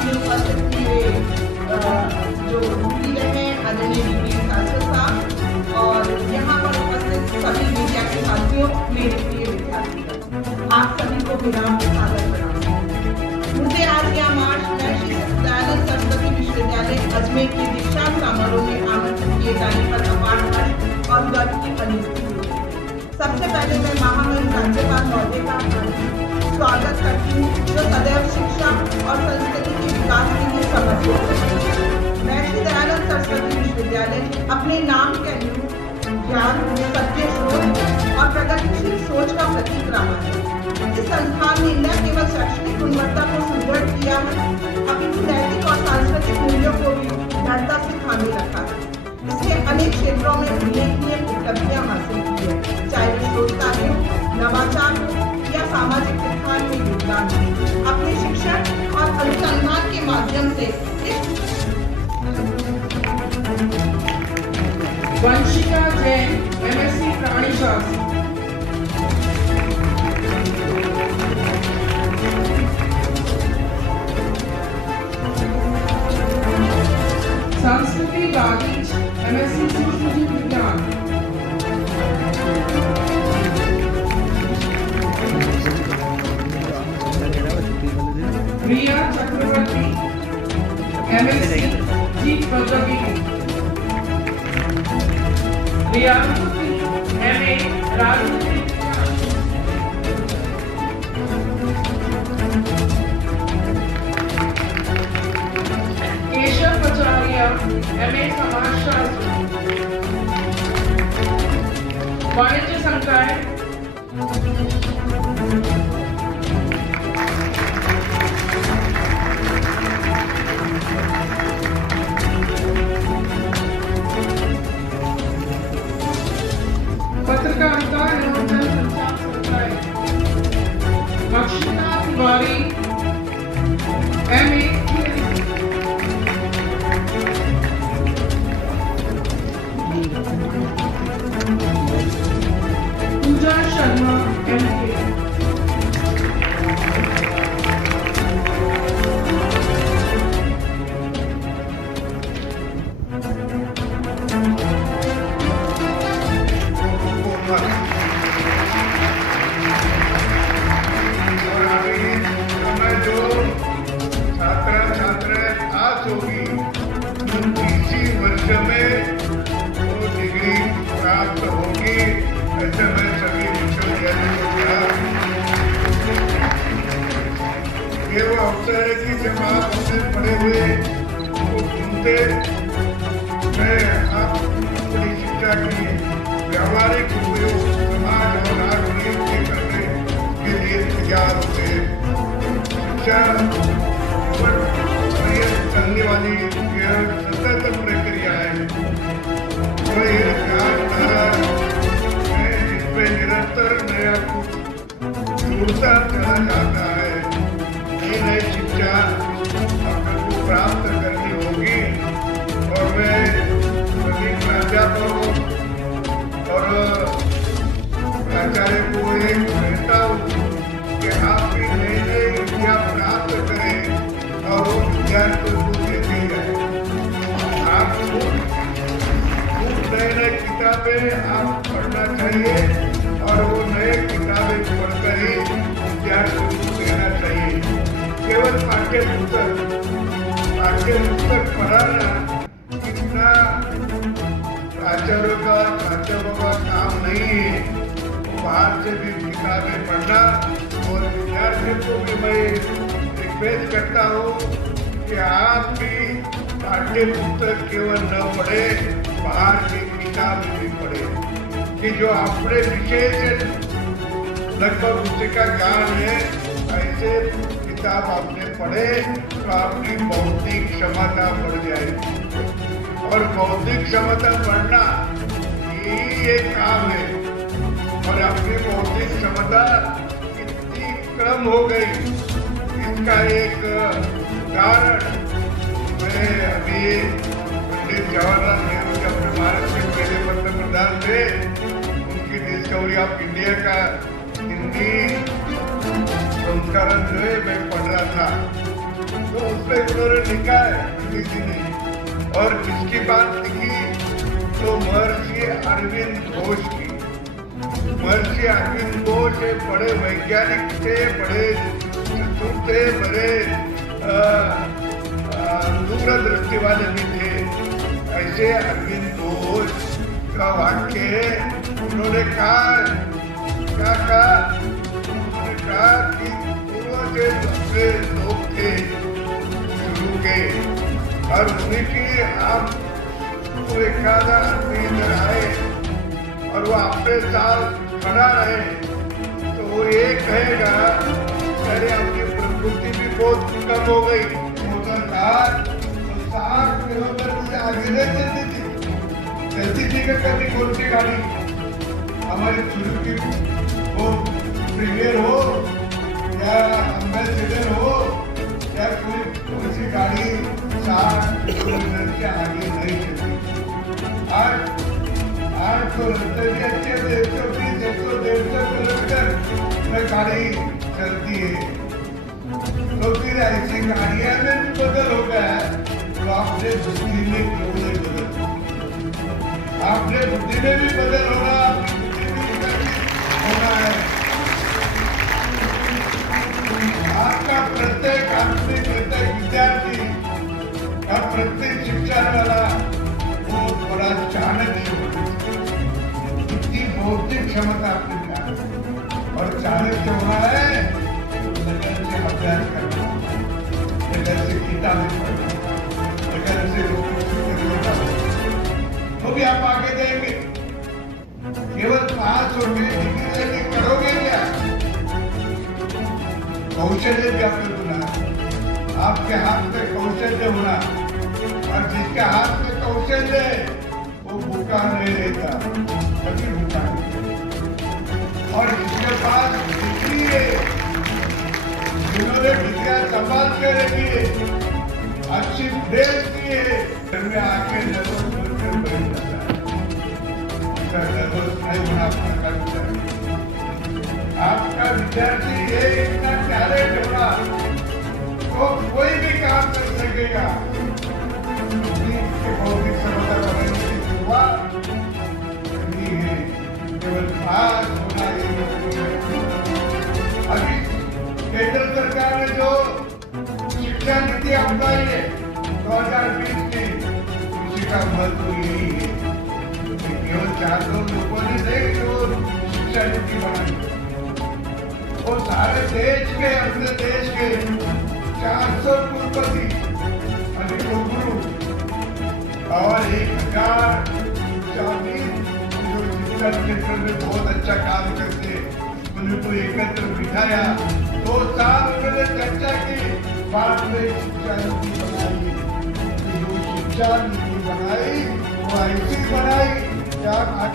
सामने उपस्थित हुए जो मीडिया हैं आदरणीय डीपी साहब और यहाँ पर उपस्थित सभी मीडिया के साथियों, मेरे प्रिय विद्यार्थी, आप सभी को विराम सादर प्रणाम। मुझे आज यहाँ मार्च में श्री दयानंद सरस्वती विश्वविद्यालय अजमेर के दीक्षांत समारोह में आमंत्रित किए जाने पर अपार हर्ष और गर्व की अनुभूति हुई। सबसे पहले मैं महामहिम राज्यपाल महोदय का स्वागत करती हूँ, जो सदैव शिक्षा और संस्कृति के विकास के लिए समर्पित है। मैं श्री दयानंद सरस्वती विश्वविद्यालय अपने नाम के अनुरूप ज्ञान, सत्य शोध और प्रगतिशील सोच का प्रतीक रहा है। इस संस्थान ने न केवल शैक्षणिक गुणवत्ता को सुदृढ़ किया है, अपितु नैतिक और सांस्कृतिक मूल्यों को भी दृढ़ता से थामे रखा है। इसने अनेक क्षेत्रों में उल्लेखनीय उपलब्धियां हासिल की है, चाहे वे शोध कार्य हो, नवाचार हो या सामाजिक उत्थान में योगदान हो। अपने शिक्षण और अनुसंधान के माध्यम से वंशिका जैन, MSc प्राणीशास्त्र। संस्कृति बागीच, MSc सूक्ष्मजीव विज्ञान। प्रिया चक्रवर्ती, MSc जीव प्रौद्योगिकी। रियामूर्ति, MA राजनीति विज्ञान। केशव आचार्य, MA समाजशास्त्र। वाणिज्य संकाय। पत्रकारिता एवं जनसंचार संकाय। अक्षिता तिवारी, MA पूजा शर्मा, MK। ये वो अवसर है कि जब आप अपने पढ़े हुए को सुनते, मैं आप अपनी शिक्षा की व्यावहारिक उपयोग समाज और राष्ट्र के करने के लिए तैयार होते। शिक्षा चलने वाली सतत प्रक्रिया है, तो ये इसमें निरंतर नया कुछ जुड़ता चला जाता है। नई शिक्षा आपको प्राप्त करनी होगी और मैं सभी प्राध्यापकों और प्राचार्य को एक कहता हूँ कि आप भी नई नई विद्या प्राप्त करें और वो विद्यार्थी को देती है। आप नए नए किताबें आप पढ़ना चाहिए और वो नए किताबें पढ़कर ही विद्यार्थी को देना चाहिए। केवल पाठ्य पुस्तक पढ़ाना इतना आचार्यों का प्राध्यापकों का काम नहीं है। वो बाहर से भी किताबें पढ़ना और विद्यार्थियों को भी मैं रिक्वेस्ट करता हूँ कि आप भी पाठ्य पुस्तक केवल न पढ़े, बाहर की किताब भी पढ़े कि जो अपने विषय से लगभग उसी का ज्ञान है। ऐसे किताब आपने पढ़े तो आपकी बौद्धिक क्षमता बढ़ जाएगी और बौद्धिक क्षमता बढ़ना यही एक काम है। और आपकी बौद्धिक क्षमता कितनी कम हो गई, इसका एक उदाहरण मैं अभी पंडित जवाहरलाल नेहरू जो अपने भारत के पहले पंतप्रधान थे, उनकी डिस्कवरी ऑफ इंडिया का हिंदी संस्करण जो है मैं पढ़ रहा था, तो पे उन्होंने लिखा है पंडित जी ने, और किसकी बात लिखी तो महर्षि अरविंद घोष की। महर्षि अरविंद घोष एक बड़े वैज्ञानिक थे, बड़े चतुर थे, बड़े दूरदृष्टि वाले भी थे। ऐसे अरविंद घोष का वाक्य है, उन्होंने कहा, क्या कहा, उन्होंने कहा कि पूर्व के दूसरे लोग थे शुरू के, और उन्हीं की आप तो एक आदमी इधर आए और वो अपने साथ खड़ा रहे तो वो ये कहेगा अरे अपनी प्रकृति भी बहुत कम हो गई। उधर कहा तो 60 किलोमीटर से आगे नहीं चलती थी कि कभी कौन सी गाड़ी हमारी सुजुकी हो, प्रीमियर हो या एम्बेसडर हो या कोई सी गाड़ी 60 किलोमीटर से आगे नहीं चलती। आज तो रस्ते भी अच्छे 120, 150 किलोमीटर में गाड़ी चलती है। तो फिर ऐसी गाड़ियां में भी बदल हो गया है, तो आपने बुद्धि में क्यों नहीं बदल? आपने बुद्धि में भी बदल होना, होना है। आपका प्रत्येक आदमी, प्रत्येक विद्यार्थी और प्रत्येक शिक्षण वाला वो बड़ा चाणक्य होना, इतनी बौद्धिक क्षमता आपने और चाणक्य होना है तो लगन से अभ्यास करना, लगन से किताबें पढ़ना, लगन से तो भी आप आगे जाएंगे। केवल पास होंगे, डिग्री लेके करोगे क्या? कौशल्य भी आपने बोला, आपके हाथ में कौशल्य होना, और जिसके हाथ में कौशल्य है वो भूखा नहीं रहता, कभी भूखा नहीं। और जिसके पास डिग्री है, जिन्होंने डिग्रियां संभाल के रखी है, अच्छी ड्रेस की है, घर में आके नर्वस होकर बैठ जाता है, नर्वस नहीं होना पड़ता है। आपका विद्यार्थी ये इतना टैलेंट होना तो कोई भी काम कर सकेगा। बौद्धिक क्षमता बढ़ाने की शुरुआत नहीं है, केवल पास होना ही। अभी केंद्र सरकार ने जो शिक्षा नीति अपनाई है 2020 की, उसी का महत्व यही है। केवल 4 लोगों ने नहीं जो शिक्षा नीति बनाई, वो सारे देश के, अपने देश के 400 कुलपति, अनेकों गुरु और 1040 जो शिक्षा क्षेत्र में बहुत अच्छा काम करते, उनको एकत्र बिठाया। 2 साल उन्होंने चर्चा की, बाद में शिक्षा नीति बनाई। जो शिक्षा नीति बनाई वो ऐसी बनाई क्या